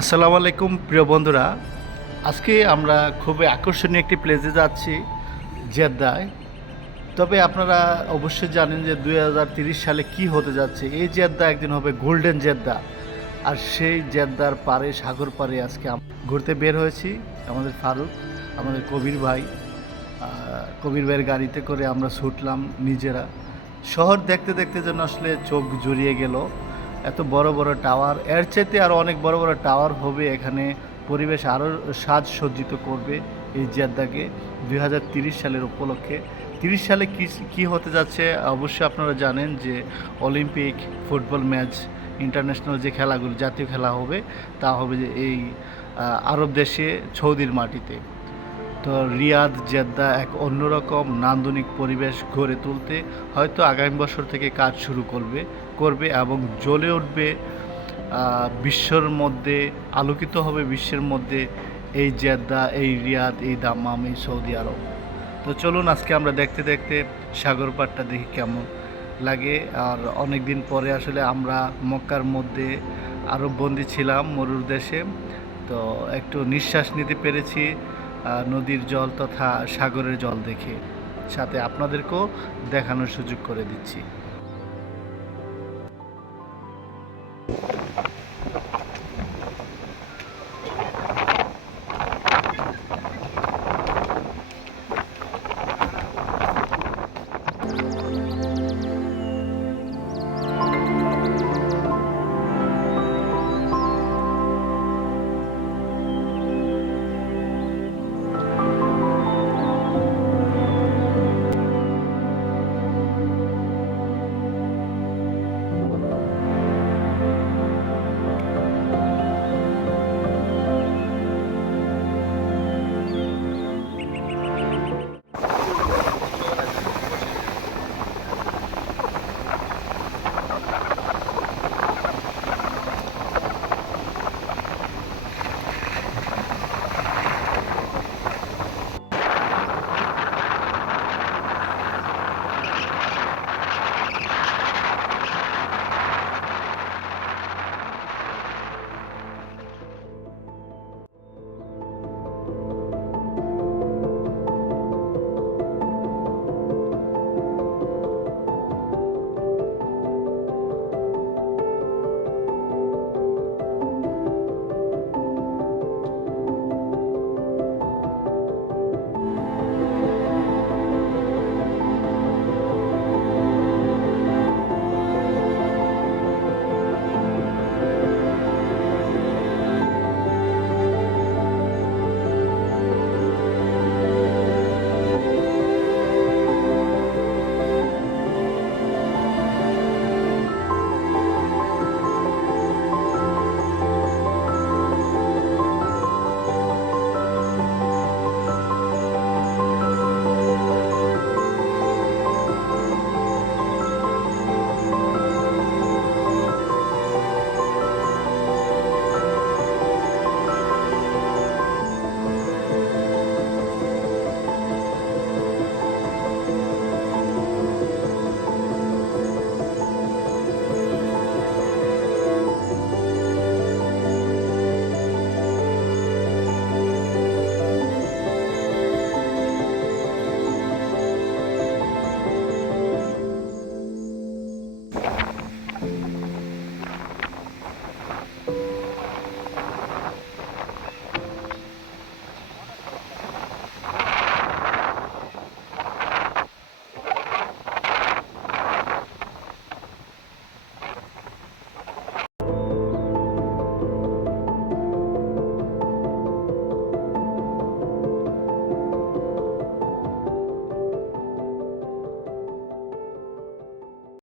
আসসালামু আলাইকুম প্রিয় বন্ধুরা। আজকে আমরা খুবই আকর্ষণীয় একটি প্লেসে যাচ্ছি, জেদ্দায়। তবে আপনারা অবশ্যই জানেন যে 2030 সালে কি হতে যাচ্ছে। এই জেদ্দা একদিন হবে গোল্ডেন জেদ্দা। আর সেই জেদ্দার পারে, সাগর পারে আজকে ঘুরতে বের হয়েছি। আমাদের ফারুক, আমাদের কবির ভাই, কবির ভাইয়ের গাড়িতে করে আমরা ছুটলাম নিজেরা। শহর দেখতে দেখতে যেন আসলে চোখ জুড়িয়ে গেল। এত বড় বড় টাওয়ার, এর চাইতে আরও অনেক বড় বড় টাওয়ার হবে এখানে। পরিবেশ আরও সাজসজ্জিত করবে এই জেদ্দাকে 2030 সালের উপলক্ষে। 30 সালে কি হতে যাচ্ছে অবশ্যই আপনারা জানেন যে অলিম্পিক ফুটবল ম্যাচ, ইন্টারন্যাশনাল যে খেলাগুলো, জাতীয় খেলা হবে, তা হবে যে এই আরব দেশে সৌদির মাটিতে। তো রিয়াদ জেদ্দা এক অন্যরকম নান্দনিক পরিবেশ গড়ে তুলতে হয়তো আগামী বছর থেকে কাজ শুরু করবে এবং জ্বলে উঠবে বিশ্বর মধ্যে, আলোকিত হবে বিশ্বের মধ্যে এই জেদ্দা, এই রিয়াদ, এই দাম্মাম, এই সৌদি আরব। তো চলুন আজকে আমরা দেখতে দেখতে সাগর পাড়টা দেখি কেমন লাগে। আর অনেক দিন পরে আসলে আমরা মক্কার মধ্যে আরব বন্দি ছিলাম, মরুর দেশে। তো একটু নিঃশ্বাস নিতে পেরেছি নদীর জল তথা সাগরের জল দেখে। সাথে আপনাদেরকেও দেখানোর সুযোগ করে দিচ্ছি।